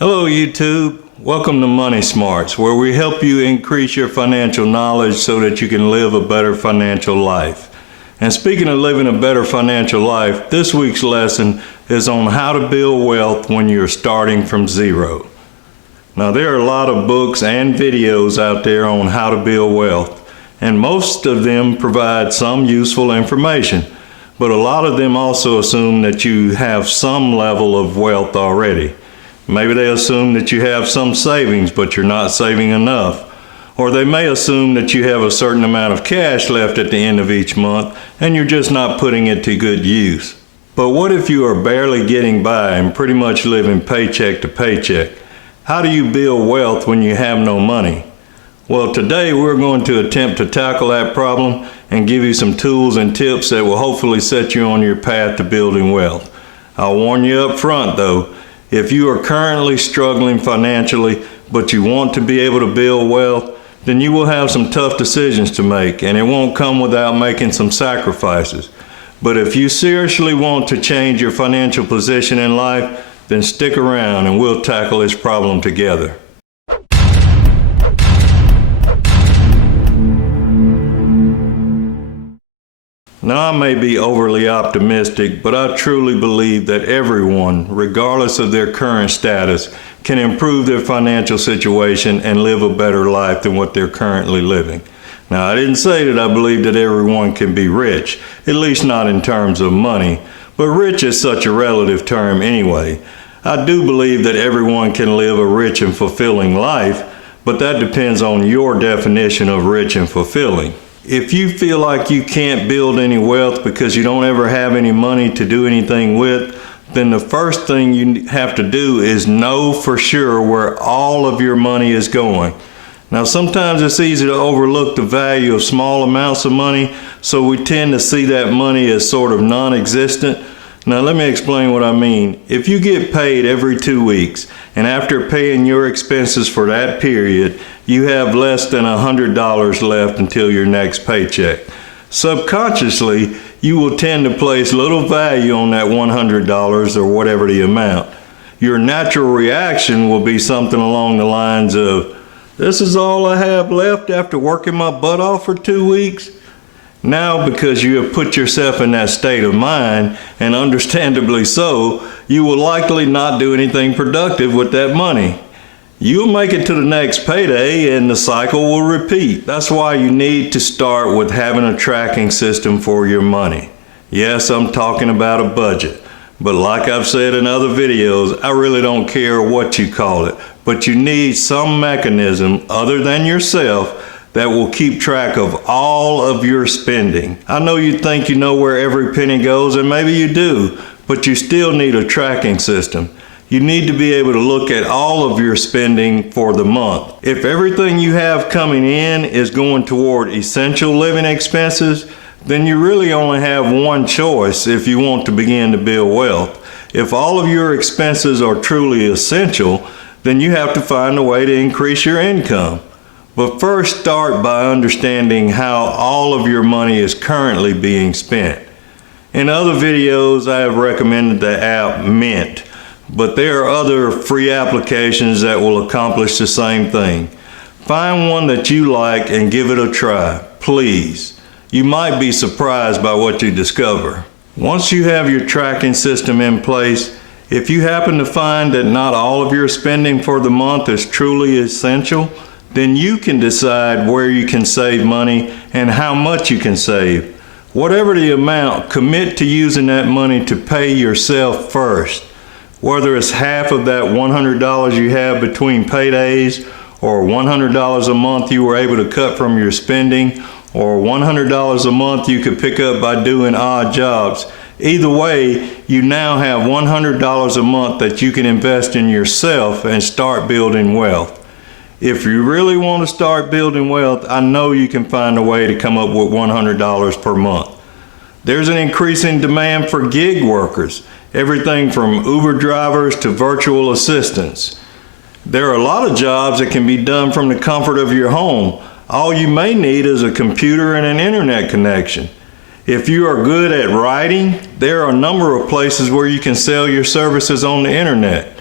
Hello YouTube, welcome to Money Smarts, where we help you increase your financial knowledge so that you can live a better financial life. And speaking of living a better financial life, this week's lesson is on how to build wealth when you're starting from zero. Now there are a lot of books and videos out there on how to build wealth, and most of them provide some useful information, but a lot of them also assume that you have some level of wealth already. Maybe they assume that you have some savings, but you're not saving enough. Or they may assume that you have a certain amount of cash left at the end of each month, and you're just not putting it to good use. But what if you are barely getting by and pretty much living paycheck to paycheck? How do you build wealth when you have no money? Well, today we're going to attempt to tackle that problem and give you some tools and tips that will hopefully set you on your path to building wealth. I'll warn you up front though, if you are currently struggling financially, but you want to be able to build wealth, then you will have some tough decisions to make, and it won't come without making some sacrifices. But if you seriously want to change your financial position in life, then stick around and we'll tackle this problem together. Now I may be overly optimistic, but I truly believe that everyone, regardless of their current status, can improve their financial situation and live a better life than what they're currently living. Now I didn't say that I believe that everyone can be rich, at least not in terms of money, but rich is such a relative term anyway. I do believe that everyone can live a rich and fulfilling life, but that depends on your definition of rich and fulfilling. If you feel like you can't build any wealth because you don't ever have any money to do anything with, then the first thing you have to do is know for sure where all of your money is going. Now sometimes it's easy to overlook the value of small amounts of money, so we tend to see that money as sort of non-existent. Now let me explain what I mean. If you get paid every 2 weeks, and after paying your expenses for that period, you have less than $100 left until your next paycheck, subconsciously, you will tend to place little value on that $100 or whatever the amount. Your natural reaction will be something along the lines of, "This is all I have left after working my butt off for 2 weeks?" Now, because you have put yourself in that state of mind, and understandably so, you will likely not do anything productive with that money. You'll make it to the next payday and the cycle will repeat. That's why you need to start with having a tracking system for your money. Yes, I'm talking about a budget, but like I've said in other videos, I really don't care what you call it, but you need some mechanism other than yourself that will keep track of all of your spending. I know you think you know where every penny goes, and maybe you do, but you still need a tracking system. You need to be able to look at all of your spending for the month. If everything you have coming in is going toward essential living expenses, then you really only have one choice if you want to begin to build wealth. If all of your expenses are truly essential, then you have to find a way to increase your income. But first start by understanding how all of your money is currently being spent. In other videos I have recommended the app Mint, but there are other free applications that will accomplish the same thing. Find one that you like and give it a try, please. You might be surprised by what you discover. Once you have your tracking system in place, if you happen to find that not all of your spending for the month is truly essential, then you can decide where you can save money and how much you can save. Whatever the amount, commit to using that money to pay yourself first. Whether it's half of that $100 you have between paydays, or $100 a month you were able to cut from your spending, or $100 a month you could pick up by doing odd jobs. Either way, you now have $100 a month that you can invest in yourself and start building wealth. If you really want to start building wealth, I know you can find a way to come up with $100 per month. There's an increasing demand for gig workers, everything from Uber drivers to virtual assistants. There are a lot of jobs that can be done from the comfort of your home. All you may need is a computer and an internet connection. If you are good at writing, there are a number of places where you can sell your services on the internet.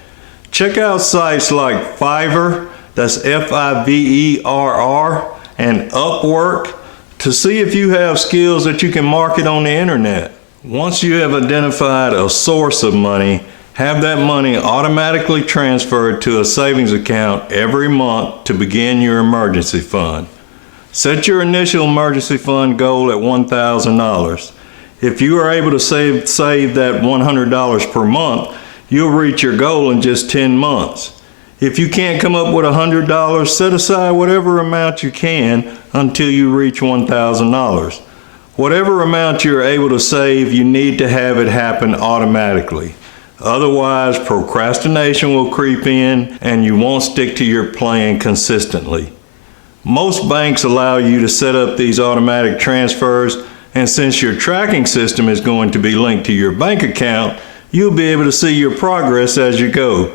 Check out sites like Fiverr, that's Fiverr, and Upwork to see if you have skills that you can market on the internet. Once you have identified a source of money, have that money automatically transferred to a savings account every month to begin your emergency fund. Set your initial emergency fund goal at $1,000. If you are able to save that $100 per month, you'll reach your goal in just 10 months. If you can't come up with $100, set aside whatever amount you can until you reach $1,000. Whatever amount you're able to save, you need to have it happen automatically. Otherwise, procrastination will creep in and you won't stick to your plan consistently. Most banks allow you to set up these automatic transfers, and since your tracking system is going to be linked to your bank account, you'll be able to see your progress as you go.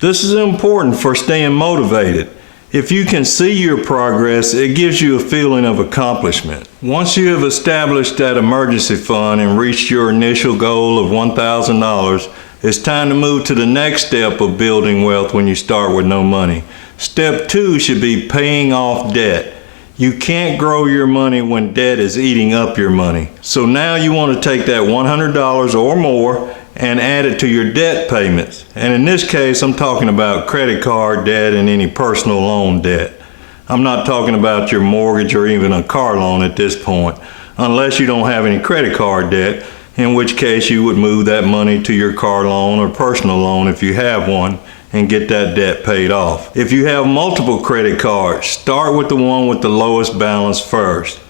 This is important for staying motivated. If you can see your progress, it gives you a feeling of accomplishment. Once you have established that emergency fund and reached your initial goal of $1,000, it's time to move to the next step of building wealth when you start with no money. Step 2 should be paying off debt. You can't grow your money when debt is eating up your money. So now you want to take that $100 or more and add it to your debt payments. And in this case, I'm talking about credit card debt and any personal loan debt. I'm not talking about your mortgage or even a car loan at this point, unless you don't have any credit card debt, in which case you would move that money to your car loan or personal loan if you have one and get that debt paid off. If you have multiple credit cards, start with the one with the lowest balance first.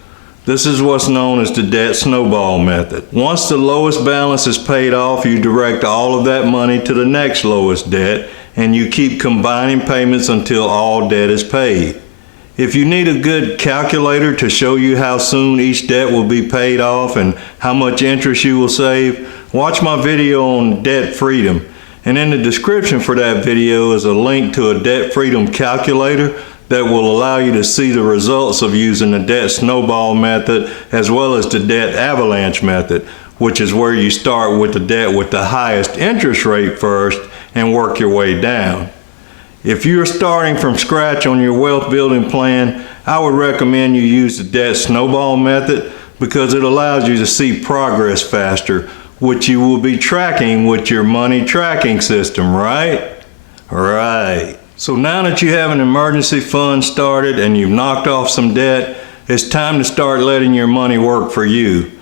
This is what's known as the debt snowball method. Once the lowest balance is paid off, you direct all of that money to the next lowest debt, and you keep combining payments until all debt is paid. If you need a good calculator to show you how soon each debt will be paid off and how much interest you will save, watch my video on debt freedom. And in the description for that video is a link to a debt freedom calculator that will allow you to see the results of using the debt snowball method as well as the debt avalanche method, which is where you start with the debt with the highest interest rate first and work your way down. If you're starting from scratch on your wealth building plan, I would recommend you use the debt snowball method because it allows you to see progress faster, which you will be tracking with your money tracking system, right? Right. So now that you have an emergency fund started and you've knocked off some debt, it's time to start letting your money work for you.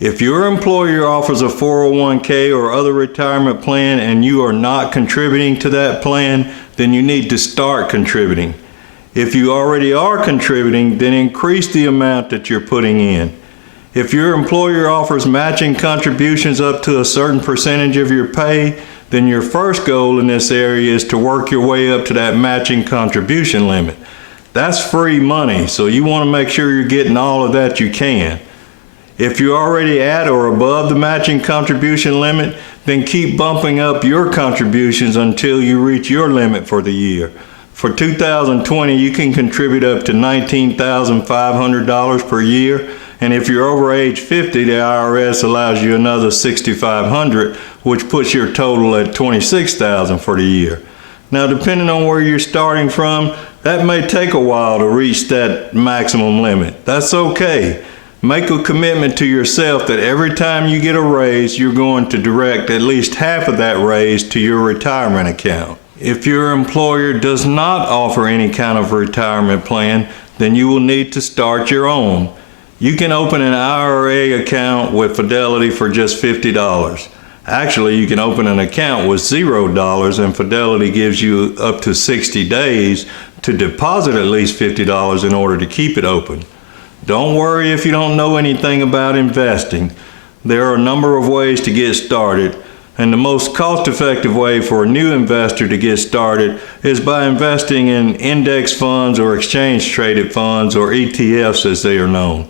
If your employer offers a 401k or other retirement plan and you are not contributing to that plan, then you need to start contributing. If you already are contributing, then increase the amount that you're putting in. If your employer offers matching contributions up to a certain percentage of your pay, then your first goal in this area is to work your way up to that matching contribution limit. That's free money, so you want to make sure you're getting all of that you can. If you're already at or above the matching contribution limit, then keep bumping up your contributions until you reach your limit for the year. For 2020, you can contribute up to $19,500 per year, and if you're over age 50, the IRS allows you another $6,500, which puts your total at $26,000 for the year. Now, depending on where you're starting from, that may take a while to reach that maximum limit. That's okay. Make a commitment to yourself that every time you get a raise, you're going to direct at least half of that raise to your retirement account. If your employer does not offer any kind of retirement plan, then you will need to start your own. You can open an IRA account with Fidelity for just $50. Actually, you can open an account with $0 and Fidelity gives you up to 60 days to deposit at least $50 in order to keep it open. Don't worry if you don't know anything about investing. There are a number of ways to get started, and the most cost-effective way for a new investor to get started is by investing in index funds or exchange-traded funds, or ETFs as they are known.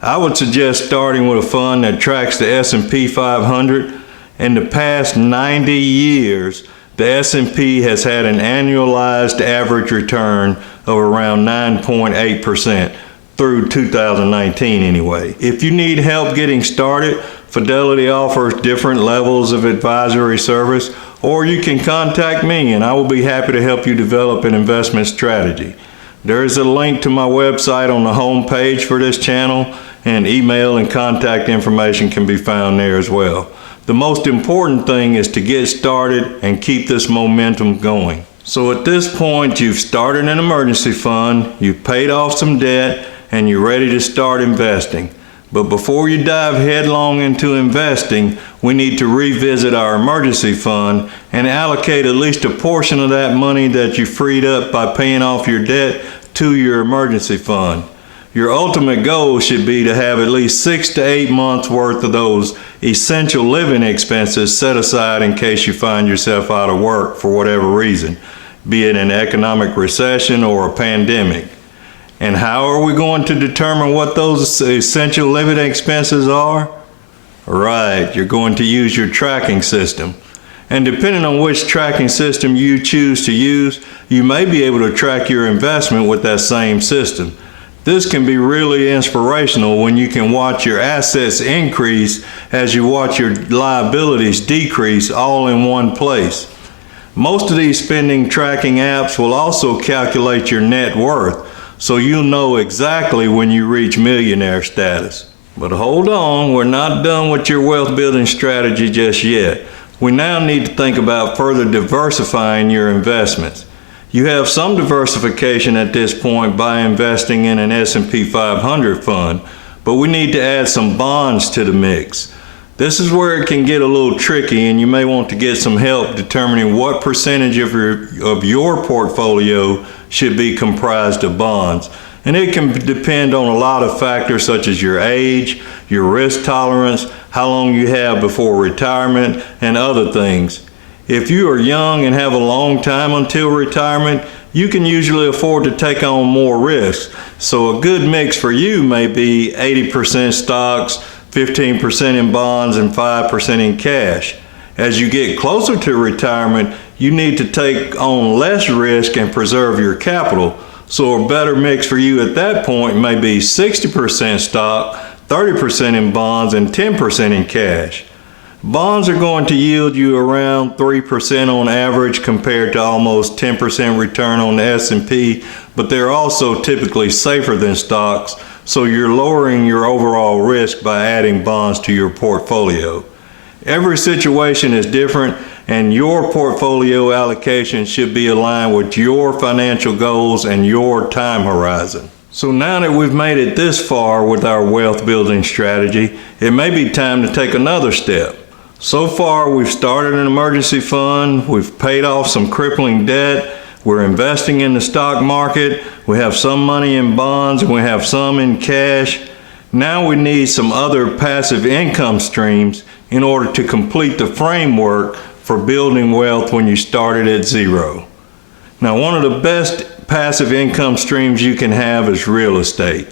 I would suggest starting with a fund that tracks the S&P 500. In the past 90 years, the S&P has had an annualized average return of around 9.8%. Through 2019 anyway. If you need help getting started, Fidelity offers different levels of advisory service, or you can contact me and I will be happy to help you develop an investment strategy. There is a link to my website on the home page for this channel, and email and contact information can be found there as well. The most important thing is to get started and keep this momentum going. So at this point, you've started an emergency fund, you've paid off some debt, and you're ready to start investing. But before you dive headlong into investing, we need to revisit our emergency fund and allocate at least a portion of that money that you freed up by paying off your debt to your emergency fund. Your ultimate goal should be to have at least 6 to 8 months worth of those essential living expenses set aside in case you find yourself out of work for whatever reason, be it an economic recession or a pandemic. And how are we going to determine what those essential living expenses are? Right, you're going to use your tracking system. And depending on which tracking system you choose to use, you may be able to track your investment with that same system. This can be really inspirational when you can watch your assets increase as you watch your liabilities decrease all in one place. Most of these spending tracking apps will also calculate your net worth, so you'll know exactly when you reach millionaire status. But hold on, we're not done with your wealth building strategy just yet. We now need to think about further diversifying your investments. You have some diversification at this point by investing in an S&P 500 fund, but we need to add some bonds to the mix. This is where it can get a little tricky, and you may want to get some help determining what percentage of your portfolio should be comprised of bonds. And it can depend on a lot of factors such as your age, your risk tolerance, how long you have before retirement, and other things. If you are young and have a long time until retirement, you can usually afford to take on more risks. So a good mix for you may be 80% stocks, 15% in bonds, and 5% in cash. As you get closer to retirement, you need to take on less risk and preserve your capital. So a better mix for you at that point may be 60% stock, 30% in bonds, and 10% in cash. Bonds are going to yield you around 3% on average compared to almost 10% return on the S&P, but they're also typically safer than stocks, so you're lowering your overall risk by adding bonds to your portfolio. Every situation is different, and your portfolio allocation should be aligned with your financial goals and your time horizon. So now that we've made it this far with our wealth building strategy, it may be time to take another step. So far, we've started an emergency fund, we've paid off some crippling debt, we're investing in the stock market, we have some money in bonds, and we have some in cash. Now we need some other passive income streams in order to complete the framework for building wealth when you started at zero. Now, one of the best passive income streams you can have is real estate.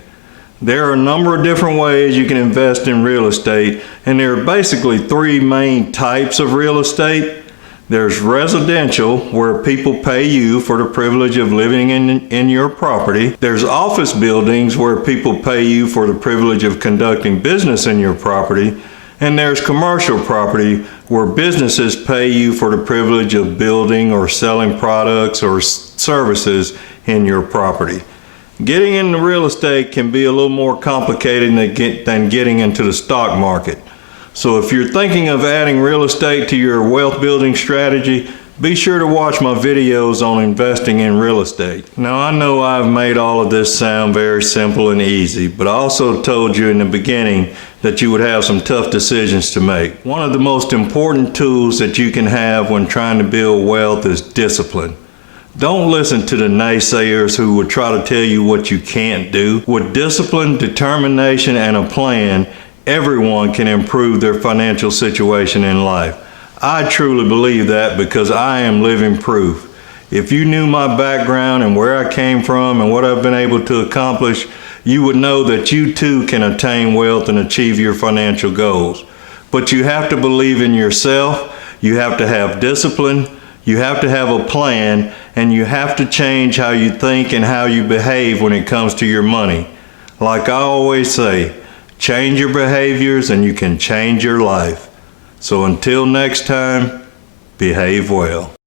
There are a number of different ways you can invest in real estate, and there are basically 3 main types of real estate. There's residential, where people pay you for the privilege of living in your property. There's office buildings, where people pay you for the privilege of conducting business in your property. And there's commercial property, where businesses pay you for the privilege of building or selling products or services in your property. Getting into real estate can be a little more complicated than getting into the stock market. So if you're thinking of adding real estate to your wealth building strategy, be sure to watch my videos on investing in real estate. Now, I know I've made all of this sound very simple and easy, but I also told you in the beginning that you would have some tough decisions to make. One of the most important tools that you can have when trying to build wealth is discipline. Don't listen to the naysayers who will try to tell you what you can't do. With discipline, determination, and a plan, everyone can improve their financial situation in life. I truly believe that because I am living proof. If you knew my background and where I came from and what I've been able to accomplish, you would know that you too can attain wealth and achieve your financial goals. But you have to believe in yourself, you have to have discipline, you have to have a plan, and you have to change how you think and how you behave when it comes to your money. Like I always say, change your behaviors and you can change your life. So until next time, behave well.